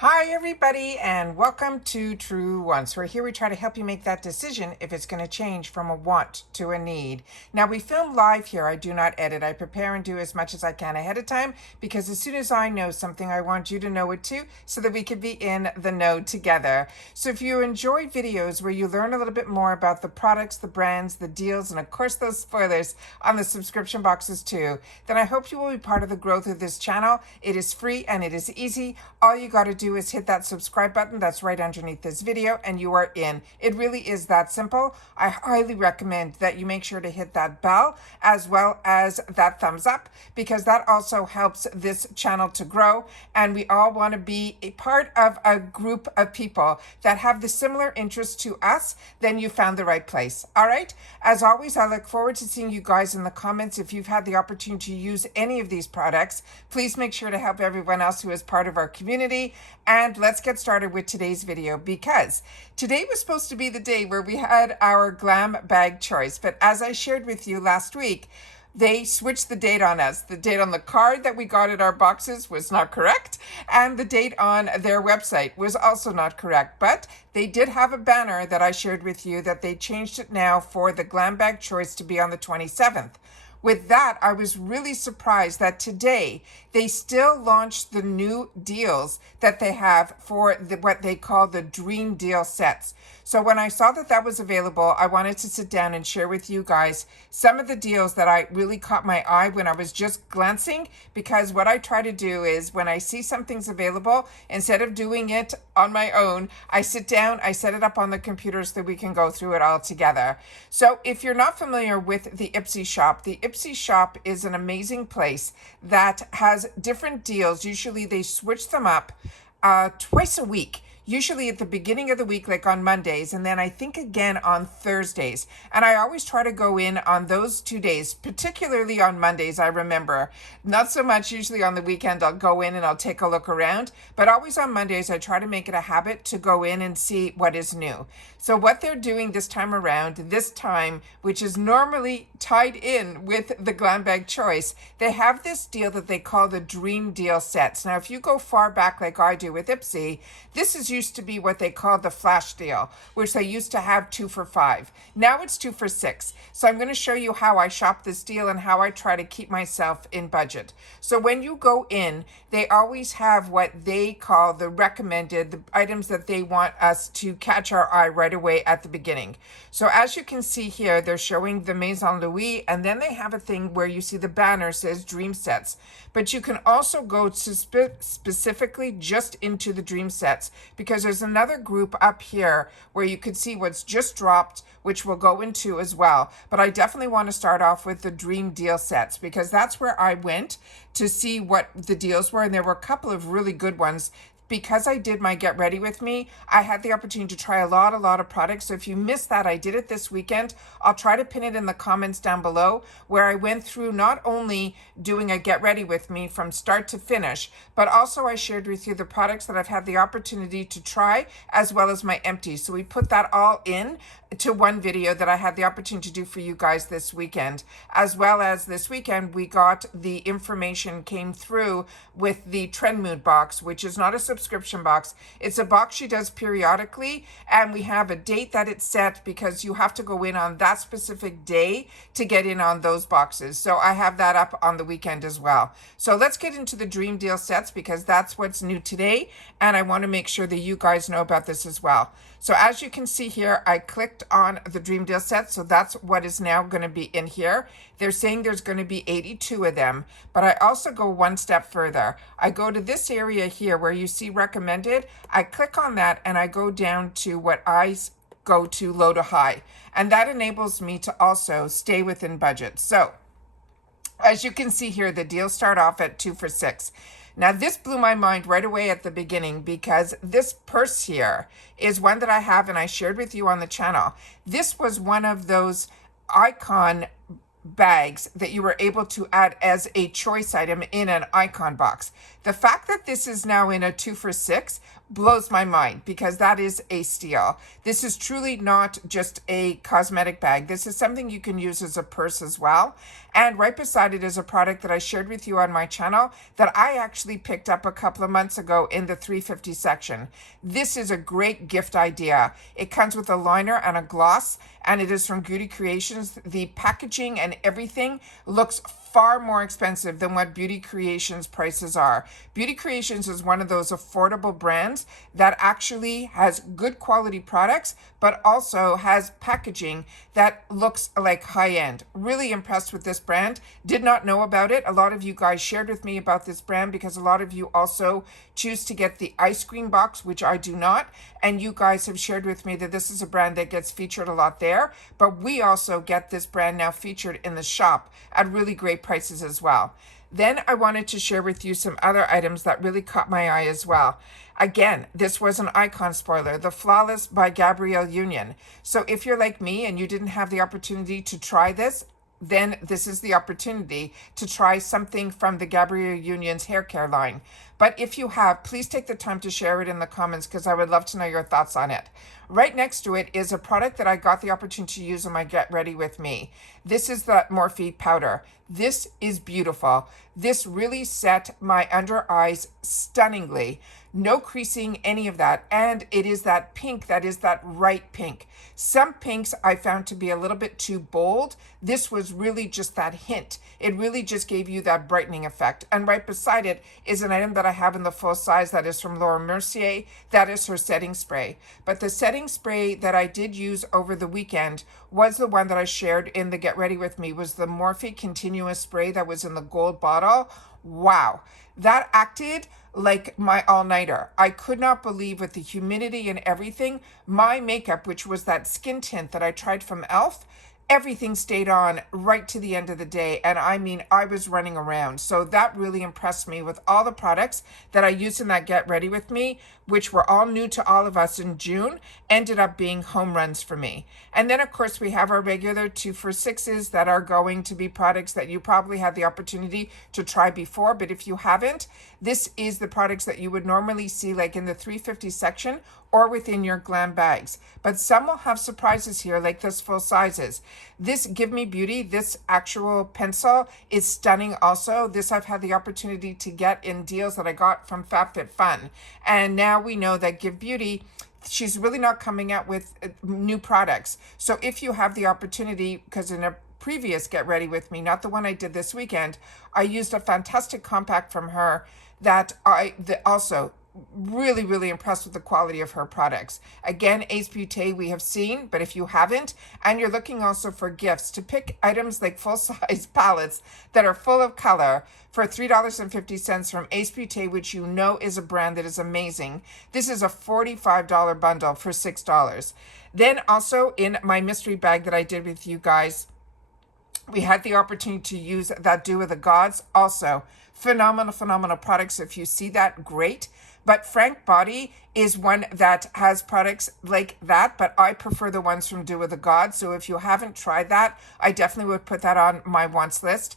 Hi everybody and welcome to Truewants. We're here, we try to help you make that decision if it's going to change from a want to a need. Now we film live here. I do not edit. I prepare and do as much as I can ahead of time because as soon as I know something, I want you to know it too so that we can be in the know together. So if you enjoy videos where you learn a little bit more about the products, the brands, the deals, and of course those spoilers on the subscription boxes too, then I hope you will be part of the growth of this channel. It is free and it is easy. All you got to do is hit that subscribe button that's right underneath this video and you are in. It really is that simple. I highly recommend that you make sure to hit that bell as well as that thumbs up because that also helps this channel to grow, and we all want to be a part of a group of people that have the similar interests to us. Then you found the right place. All right, as always, I look forward to seeing you guys in the comments. If you've had the opportunity to use any of these products, please make sure to help everyone else who is part of our community. And let's get started with today's video because today was supposed to be the day where we had our glam bag choice. But as I shared with you last week, they switched the date on us. The date on the card that we got in our boxes was not correct, and the date on their website was also not correct. But they did have a banner that I shared with you that they changed it now for the glam bag choice to be on the 27th. With that, I was really surprised that today they still launched the new deals that they have for what they call the Dream Deal sets. So when I saw that that was available, I wanted to sit down and share with you guys some of the deals that I really caught my eye when I was just glancing, because what I try to do is when I see something's available, instead of doing it on my own, I sit down, I set it up on the computer so that we can go through it all together. So if you're not familiar with the Ipsy Shop, the Ipsy Shop is an amazing place that has different deals. Usually they switch them up twice a week. Usually at the beginning of the week, like on Mondays, and then I think again on Thursdays. And I always try to go in on those 2 days, particularly on Mondays, I remember. Not so much usually on the weekend, I'll go in and I'll take a look around, but always on Mondays, I try to make it a habit to go in and see what is new. So what they're doing this time around, which is normally tied in with the glam bag choice, they have this deal that they call the Dream Deal sets. Now, if you go far back like I do with Ipsy, this used to be what they call the flash deal, which they used to have 2 for $5. Now it's 2 for $6. So I'm going to show you how I shop this deal and how I try to keep myself in budget. So when you go in, they always have what they call the recommended, the items that they want us to catch our eye right away at the beginning. So as you can see here, they're showing the Maison Louis, and then they have a thing where you see the banner says Dream Sets. But you can also go to specifically just into the Dream Sets, because there's another group up here where you could see what's just dropped, which we'll go into as well. But I definitely want to start off with the Dream Deal sets because that's where I went to see what the deals were. And there were a couple of really good ones. Because I did my Get Ready With Me, I had the opportunity to try a lot of products. So if you missed that, I did it this weekend. I'll try to pin it in the comments down below where I went through not only doing a Get Ready With Me from start to finish, but also I shared with you the products that I've had the opportunity to try as well as my empties. So we put that all in to one video that I had the opportunity to do for you guys this weekend. As well as this weekend, we got the information came through with the Trend Mood box, which is not a subscription box. It's a box she does periodically, and we have a date that it's set because you have to go in on that specific day to get in on those boxes. So I have that up on the weekend as well. So let's get into the Dream Deal sets because that's what's new today, and I want to make sure that you guys know about this as well. So as you can see here, I clicked on the Dream Deal set, so that's what is now going to be in here. They're saying there's going to be 82 of them, but I also go one step further. I go to this area here where you see recommended. I click on that and I go down to what I go to low to high, and that enables me to also stay within budget. So as you can see here, the deals start off at 2 for $6. Now, this blew my mind right away at the beginning because this purse here is one that I have and I shared with you on the channel. This was one of those icon bags that you were able to add as a choice item in an icon box. The fact that this is now in a 2 for $6 blows my mind, because that is a steal. This is truly not just a cosmetic bag. This is something you can use as a purse as well. And right beside it is a product that I shared with you on my channel that I actually picked up a couple of months ago in the $3.50 section. This is a great gift idea. It comes with a liner and a gloss, and it is from Beauty Creations. The packaging and everything looks far more expensive than what Beauty Creations prices are. Beauty Creations is one of those affordable brands that actually has good quality products, but also has packaging that looks like high end. Really impressed with this brand. Did not know about it. A lot of you guys shared with me about this brand because a lot of you also choose to get the ice cream box, which I do not. And you guys have shared with me that this is a brand that gets featured a lot there. But we also get this brand now featured in the shop at really great prices as well. Then I wanted to share with you some other items that really caught my eye as well. Again, this was an icon spoiler, the Flawless by Gabrielle Union. So if you're like me and you didn't have the opportunity to try this, then this is the opportunity to try something from the Gabrielle Union's hair care line. But if you have, please take the time to share it in the comments, because I would love to know your thoughts on it. Right next to it is a product that I got the opportunity to use on my Get Ready With Me. This is the Morphe powder. This is beautiful. This really set my under eyes stunningly. No creasing, any of that. And it is that pink that is that right pink. Some pinks I found to be a little bit too bold. This was really just that hint. It really just gave you that brightening effect. And right beside it is an item that I have in the full size that is from Laura Mercier. That is her setting spray. But the setting spray that I did use over the weekend was the one that I shared in the Get Ready With Me, was the Morphe Continuous Spray that was in the gold bottle. Wow. That acted like my all-nighter. I could not believe, with the humidity and everything, my makeup, which was that skin tint that I tried from e.l.f., everything stayed on right to the end of the day. And I mean, I was running around. So that really impressed me with all the products that I used in that Get Ready With Me, which were all new to all of us in June, ended up being home runs for me. And then, of course, we have our regular 2 for $6s that are going to be products that you probably had the opportunity to try before. But if you haven't, this is the products that you would normally see like in the $3.50 section or within your glam bags. But some will have surprises here, like this full sizes. This Give Me Beauty, this actual pencil is stunning also. This I've had the opportunity to get in deals that I got from FabFitFun. And now we know that Give Beauty, she's really not coming out with new products. So if you have the opportunity, because in a previous Get Ready With Me, not the one I did this weekend, I used a fantastic compact from her that also really, really impressed with the quality of her products. Again, Ace Beauté we have seen, but if you haven't, and you're looking also for gifts, to pick items like full-size palettes that are full of color for $3.50 from Ace Beauté, which you know is a brand that is amazing. This is a $45 bundle for $6. Then also in my mystery bag that I did with you guys, we had the opportunity to use that Dew of the Gods. Also, phenomenal products. If you see that, great. But Frank Body is one that has products like that, but I prefer the ones from Dew of the Gods. So if you haven't tried that, I definitely would put that on my wants list.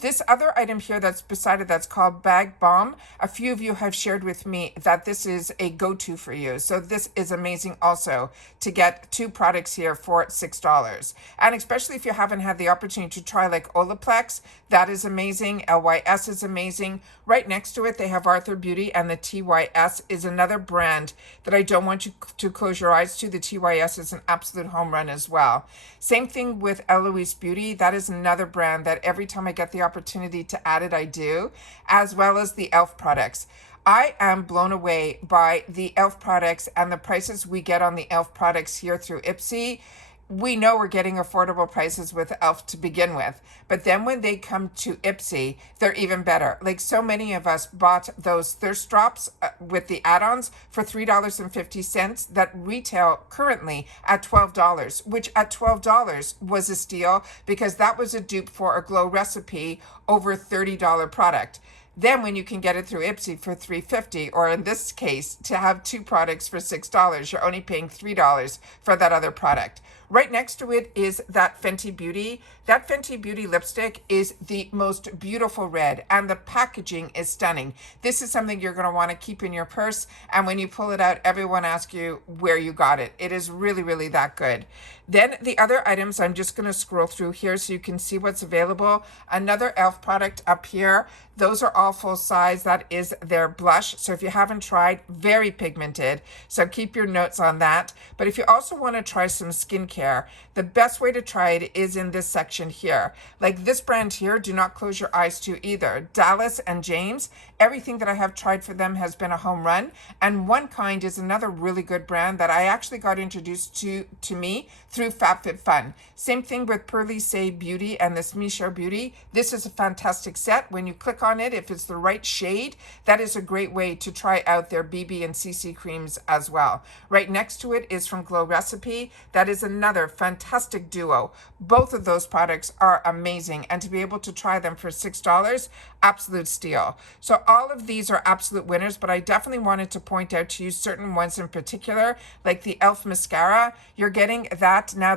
This other item here that's beside it, that's called Bag Balm. A few of you have shared with me that this is a go-to for you. So this is amazing also to get 2 products here for $6. And especially if you haven't had the opportunity to try like Olaplex, that is amazing. LYS is amazing. Right next to it, they have Arthur Beauty, and the TYS is another brand that I don't want you to close your eyes to. The TYS is an absolute home run as well. Same thing with Eloise Beauty. That is another brand that every time I get the opportunity to add it, I do, as well as the e.l.f. products. I am blown away by the e.l.f. products and the prices we get on the e.l.f. products here through Ipsy. We know we're getting affordable prices with e.l.f. to begin with, but then when they come to Ipsy, they're even better. Like, so many of us bought those thirst drops with the add-ons for $3.50 that retail currently at $12, which at $12 was a steal, because that was a dupe for a Glow Recipe over $30 product. Then when you can get it through Ipsy for $3.50, or in this case, to have 2 products for $6, you're only paying $3 for that other product. Right next to it is that Fenty Beauty. That Fenty Beauty lipstick is the most beautiful red, and the packaging is stunning. This is something you're going to want to keep in your purse, and when you pull it out, everyone asks you where you got it. It is really, really that good. Then the other items, I'm just going to scroll through here so you can see what's available. Another e.l.f. product up here. Those are all full size. That is their blush. So if you haven't tried, very pigmented. So keep your notes on that. But if you also want to try some skincare, the best way to try it is in this section here. Like this brand here, do not close your eyes to either. Dallas and James, everything that I have tried for them has been a home run. And One Kind is another really good brand that I actually got introduced to me through FabFitFun. Same thing with Pearly Say Beauty and this Michelle Beauty. This is a fantastic set. When you click on it, if it's the right shade, that is a great way to try out their BB and CC creams as well. Right next to it is from Glow Recipe. That is another fantastic duo. Both of those products are amazing, and to be able to try them for $6, absolute steal. So all of these are absolute winners, but I definitely wanted to point out to you certain ones in particular, like the e.l.f. mascara. You're getting that now.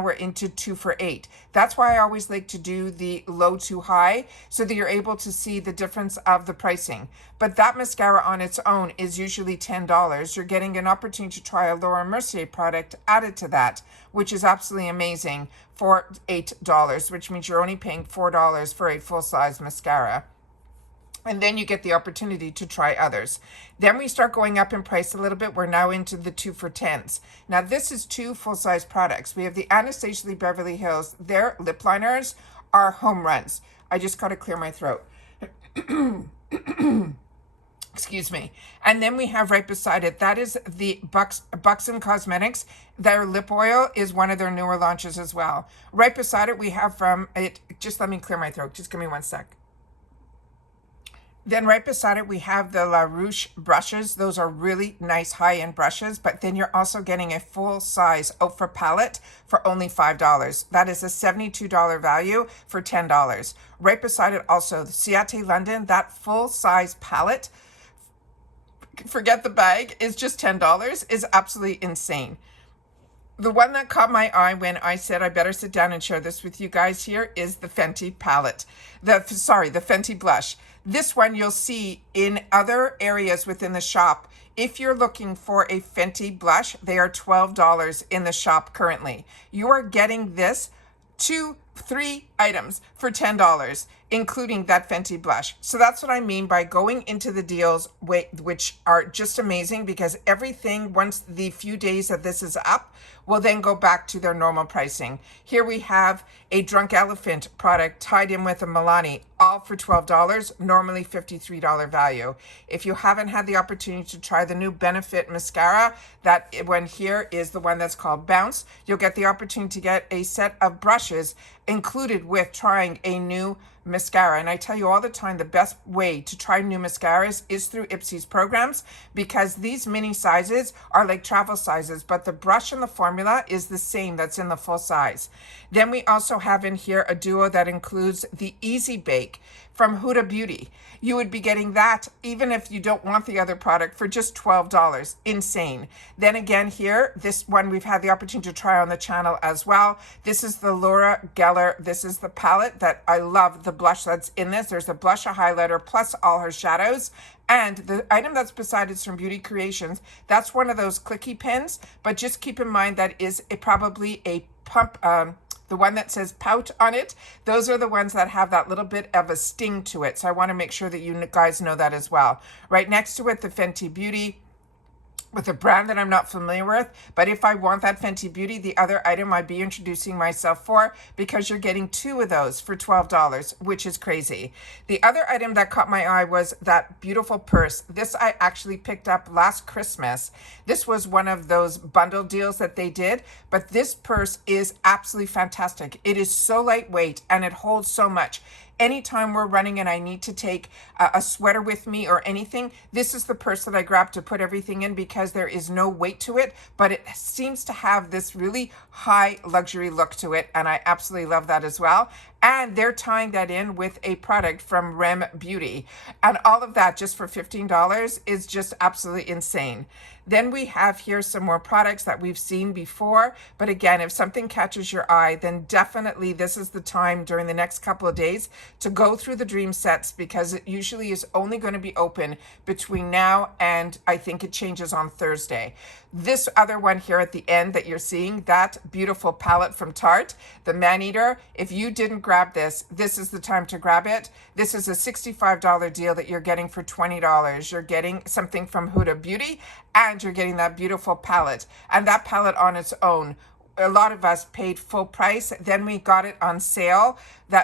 We're into 2 for $8. That's why I always like to do the low to high, so that you're able to see the difference of the pricing. But that mascara on its own is usually $10. You're getting an opportunity to try a Laura Mercier product added to that, which is absolutely amazing, for $8, which means you're only paying $4 for a full-size mascara. And then you get the opportunity to try others. Then we start going up in price a little bit. We're now into the 2 for $10s. Now this is 2 full-size products. We have the Anastasia Lee Beverly Hills. Their lip liners are home runs. I just got to clear my throat. Excuse me. And then we have right beside it, that is the Buxom Cosmetics. Their lip oil is one of their newer launches as well. Right beside it, we have from it, just let me clear my throat. Just give me one sec. Then right beside it, we have the La Rouche brushes. Those are really nice high-end brushes, but then you're also getting a full-size Ofra palette for only $5. That is a $72 value for $10. Right beside it also, the Ciate London, that full-size palette, forget the bag, is just $10, is absolutely insane. The one that caught my eye when I said I better sit down and share this with you guys here is the Fenty palette. The Fenty blush. This one you'll see in other areas within the shop. If you're looking for a Fenty blush, they are $12 in the shop currently. You are getting this 3 items for $10, including that Fenty blush. So that's what I mean by going into the deals, which are just amazing, because everything, once the few days that this is up, will then go back to their normal pricing. Here we have a Drunk Elephant product tied in with a Milani, all for $12, normally $53 value. If you haven't had the opportunity to try the new Benefit mascara, that one here is the one that's called Bounce. You'll get the opportunity to get a set of brushes included with trying a new mascara. And I tell you all the time, the best way to try new mascaras is through Ipsy's programs, because these mini sizes are like travel sizes, but the brush and the formula is the same that's in the full size. Then we also have in here a duo that includes the Easy Bake from Huda Beauty. You would be getting that even if you don't want the other product for just $12. Insane. Then again here, this one we've had the opportunity to try on the channel as well. This is the Laura Geller. This is the palette that I love, the blush that's in this. There's a blush, a highlighter, plus all her shadows. And the item that's beside it's from Beauty Creations. That's one of those clicky pens, but just keep in mind that is probably a pump, the one that says pout on it. Those are the ones that have that little bit of a sting to it. So I want to make sure that you guys know that as well. Right next to it, the Fenty Beauty, with a brand that I'm not familiar with, but if I want that Fenty Beauty, the other item I'd be introducing myself for, because you're getting 2 of those for $12, which is crazy. The other item that caught my eye was that beautiful purse. This I actually picked up last Christmas. This was one of those bundle deals that they did, but this purse is absolutely fantastic. It is so lightweight and it holds so much. Anytime we're running and I need to take a sweater with me or anything, this is the purse that I grab to put everything in, because there is no weight to it, but it seems to have this really high luxury look to it, and I absolutely love that as well. And they're tying that in with a product from Rem Beauty. And all of that just for $15 is just absolutely insane. Then we have here some more products that we've seen before. But again, if something catches your eye, then definitely this is the time during the next couple of days to go through the dream sets, because it usually is only going to be open between now and I think it changes on Thursday. This other one here at the end that you're seeing, that beautiful palette from Tarte, the Man-Eater, if you didn't grab this, this is the time to grab it. This is a $65 deal that you're getting for $20. You're getting something from Huda Beauty, and you're getting that beautiful palette. And that palette on its own, a lot of us paid full price. Then we got it on sale.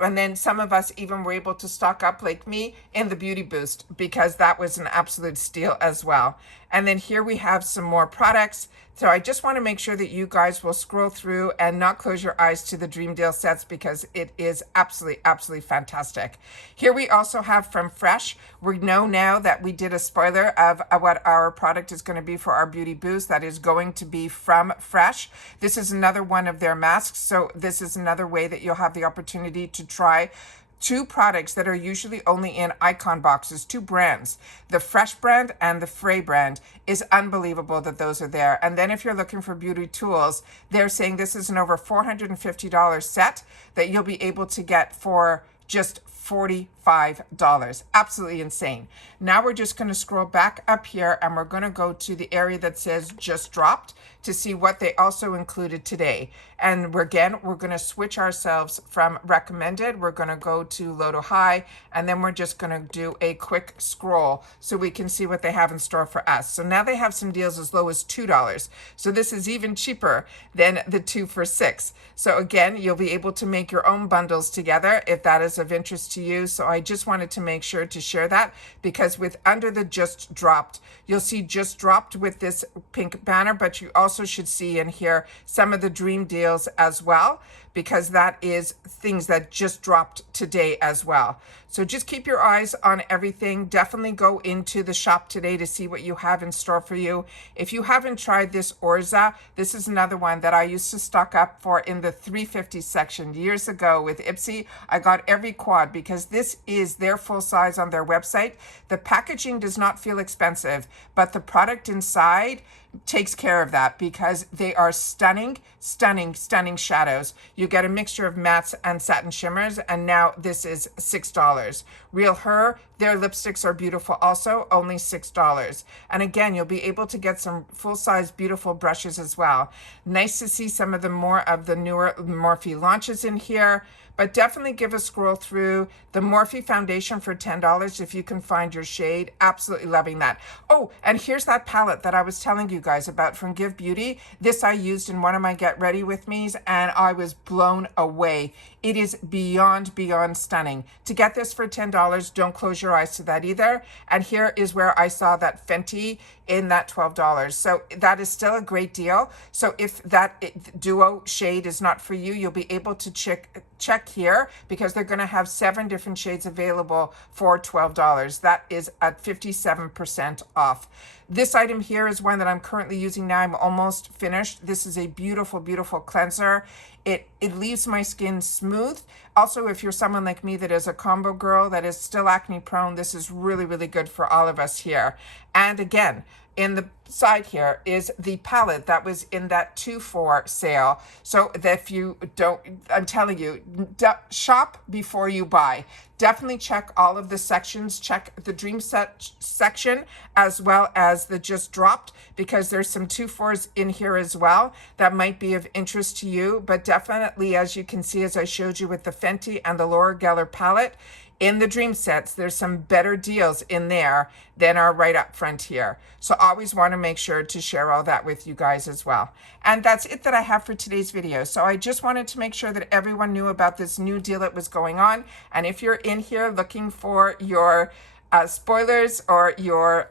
And then some of us even were able to stock up, like me, in the Beauty Boost, because that was an absolute steal as well. And then here we have some more products. So I just want to make sure that you guys will scroll through and not close your eyes to the Dream Deal sets, because it is absolutely, absolutely fantastic. Here we also have from Fresh. We know now that we did a spoiler of what our product is going to be for our Beauty Boost. That is going to be from Fresh. This is another one of their masks. So this is another way that you'll have the opportunity to try two products that are usually only in icon boxes, two brands. The Fresh brand and the Frey brand is unbelievable that those are there. And then if you're looking for beauty tools, they're saying this is an over $450 set that you'll be able to get for just $45. Absolutely insane. Now we're just going to scroll back up here and we're going to go to the area that says just dropped to see what they also included today. And we're going to switch ourselves from recommended. We're going to go to low to high, and then we're just going to do a quick scroll so we can see what they have in store for us. So now they have some deals as low as $2. So this is even cheaper than the 2 for $6. So again, you'll be able to make your own bundles together if that is of interest to you. So I just wanted to make sure to share that, because with under the just dropped, you'll see just dropped with this pink banner, but you also should see in here some of the dream deals as well, because that is things that just dropped today as well. So just keep your eyes on everything. Definitely go into the shop today to see what you have in store for you. If you haven't tried this Orza, this is another one that I used to stock up for in the 350 section years ago with Ipsy. I got every quad because this is their full size on their website. The packaging does not feel expensive, but the product inside takes care of that, because they are stunning, stunning, stunning shadows. You get a mixture of mattes and satin shimmers, and now this is $6. Real Her, their lipsticks are beautiful also, only $6. And again, you'll be able to get some full-size beautiful brushes as well. Nice to see some of the more of the newer Morphe launches in here. But definitely give a scroll through the Morphe foundation for $10 if you can find your shade. Absolutely loving that. Oh, and here's that palette that I was telling you guys about from Give Beauty. This I used in one of my Get Ready With Me's, and I was blown away. It is beyond, beyond stunning. To get this for $10, don't close your eyes to that either. And here is where I saw that Fenty in that $12. So that is still a great deal. So if that duo shade is not for you, you'll be able to check here, because they're going to have 7 different shades available for $12. That is at 57% off. This item here is one that I'm currently using now. I'm almost finished. This is a beautiful, beautiful cleanser. It leaves my skin smooth. Also, if you're someone like me that is a combo girl that is still acne prone, this is really, really good for all of us here. And again, in the side here is the palette that was in that 2 for sale. So that if you don't, I'm telling you, shop before you buy. Definitely check all of the sections. Check the Dream Set section as well as the Just Dropped, because there's some 2 4s in here as well that might be of interest to you. But definitely, as you can see, as I showed you with the Fenty and the Laura Geller palette, in the dream sets, there's some better deals in there than are right up front here. So always want to make sure to share all that with you guys as well. And that's it that I have for today's video. So I just wanted to make sure that everyone knew about this new deal that was going on. And if you're in here looking for your spoilers or your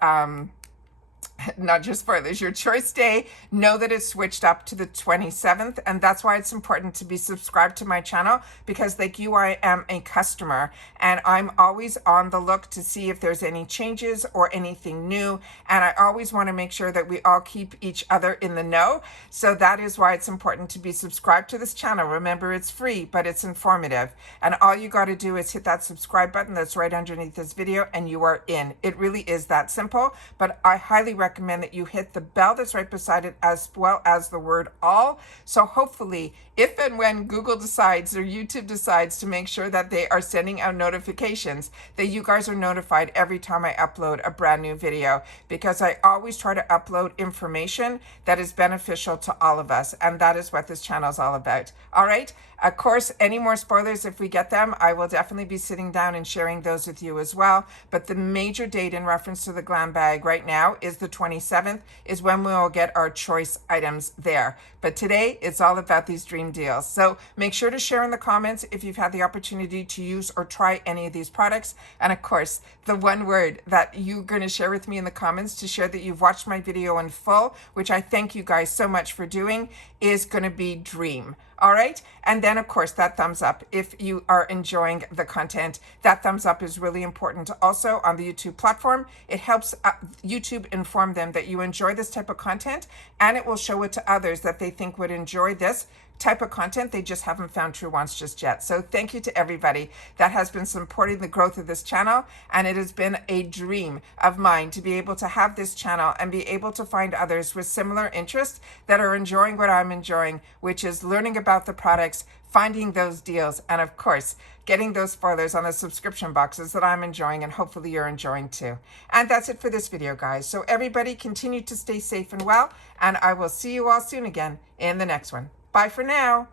not just spoilers, your choice day, know that it's switched up to the 27th. And that's why it's important to be subscribed to my channel, because like you, I am a customer and I'm always on the look to see if there's any changes or anything new. And I always want to make sure that we all keep each other in the know. So that is why it's important to be subscribed to this channel. Remember, it's free, but it's informative. And all you got to do is hit that subscribe button that's right underneath this video and you are in. It really is that simple, but I highly recommend that you hit the bell that's right beside it, as well as the word all. So hopefully, if and when Google decides or YouTube decides to make sure that they are sending out notifications, that you guys are notified every time I upload a brand new video, because I always try to upload information that is beneficial to all of us. And that is what this channel is all about. All right. Of course, any more spoilers, if we get them, I will definitely be sitting down and sharing those with you as well. But the major date in reference to the glam bag right now is the 27th, is when we will get our choice items there. But today, it's all about these dream deals. So make sure to share in the comments if you've had the opportunity to use or try any of these products. And of course, the one word that you're going to share with me in the comments to share that you've watched my video in full, which I thank you guys so much for doing, is going to be dream. All right. And then, of course, that thumbs up if you are enjoying the content. That thumbs up is really important also on the YouTube platform. It helps YouTube inform them that you enjoy this type of content, and it will show it to others that they think would enjoy this type of content. They just haven't found Truewants just yet. So thank you to everybody that has been supporting the growth of this channel. And it has been a dream of mine to be able to have this channel and be able to find others with similar interests that are enjoying what I'm enjoying, which is learning about the products, finding those deals, and of course, getting those spoilers on the subscription boxes that I'm enjoying, and hopefully you're enjoying too. And that's it for this video, guys. So everybody continue to stay safe and well, and I will see you all soon again in the next one. Bye for now.